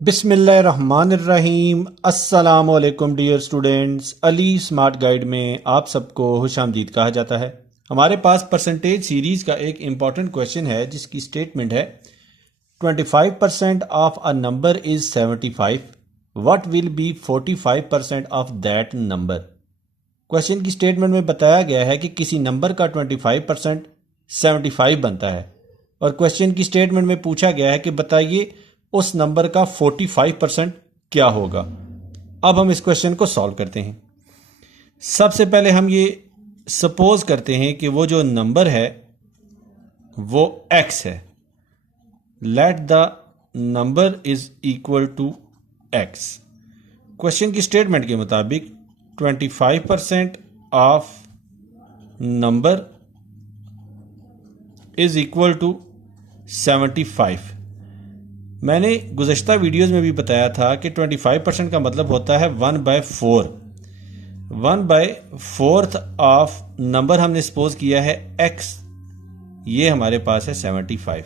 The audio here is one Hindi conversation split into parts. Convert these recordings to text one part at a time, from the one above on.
बिस्मिल्लाहिर्रहमानिर्रहीम। अस्सलाम वालेकुम dear students. Ali smart guide में आप सबको खुशामदीद कहा जाता है। हमारे पास परसेंटेज सीरीज का एक इम्पॉर्टेंट क्वेश्चन है जिसकी स्टेटमेंट है 25% of a number is 75, what will be 45% of that number. Question की स्टेटमेंट में बताया गया है कि किसी नंबर का 25% 75 बनता है और क्वेश्चन की स्टेटमेंट में पूछा गया है कि बताइए उस नंबर का 45% क्या होगा। अब हम इस क्वेश्चन को सॉल्व करते हैं। सबसे पहले हम ये सपोज करते हैं कि वो जो नंबर है वो x है। Let the number is equal to x। Question की स्टेटमेंट के मुताबिक 25% of number is equal to 75। मैंने गुज़श्ता वीडियोज़ में भी बताया था कि 25% का मतलब होता है 1/4। 1/4 ऑफ नंबर हमने सपोज किया है x, ये हमारे पास है 75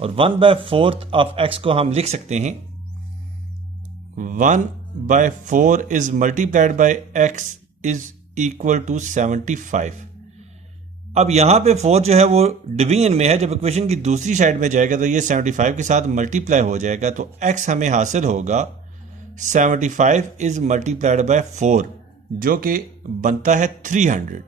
और 1/4 ऑफ x को हम लिख सकते हैं 1/4 is multiplied by x is equal to 75। अब यहाँ पे 4 जो है वो डिवीजन में है, जब इक्वेशन की दूसरी साइड में जाएगा तो ये 75 के साथ मल्टीप्लाई हो जाएगा, तो x हमें हासिल होगा 75 इज मल्टीप्लाइड बाय 4 जो कि बनता है 300।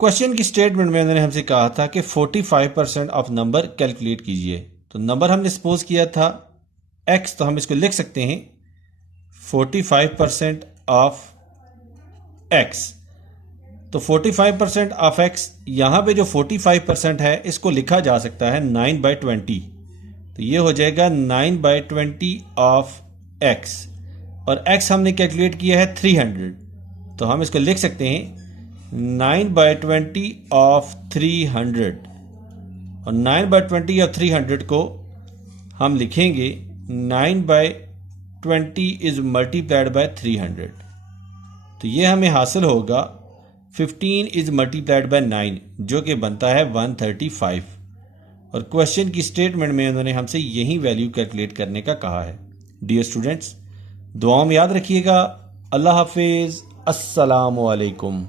क्वेश्चन की स्टेटमेंट में उन्होंने हमसे कहा था कि 45% ऑफ नंबर कैलकुलेट कीजिए। तो नंबर हमने सपोज किया था x, तो हम इसको लिख सकते हैं 45% ऑफ x। तो 45% ऑफ x, यहाँ पे जो 45% है इसको लिखा जा सकता है 9/20। तो ये हो जाएगा 9/20 ऑफ x और x हमने कैलकुलेट किया है 300, तो हम इसको लिख सकते हैं 9/20 ऑफ 300 और 9/20 ऑफ 300 को हम लिखेंगे 9/20 इज मल्टीप्लाइड बाय 300। तो ये हमें हासिल होगा 15 इज मल्टीप्लाइड बाय 9 जो कि बनता है 135 और क्वेश्चन की स्टेटमेंट में उन्होंने हमसे यही वैल्यू कैलकुलेट करने का कहा है। डियर स्टूडेंट्स, दुआओं में याद रखिएगा। अल्लाह हाफिज़। अस्सलामु अलैकुम।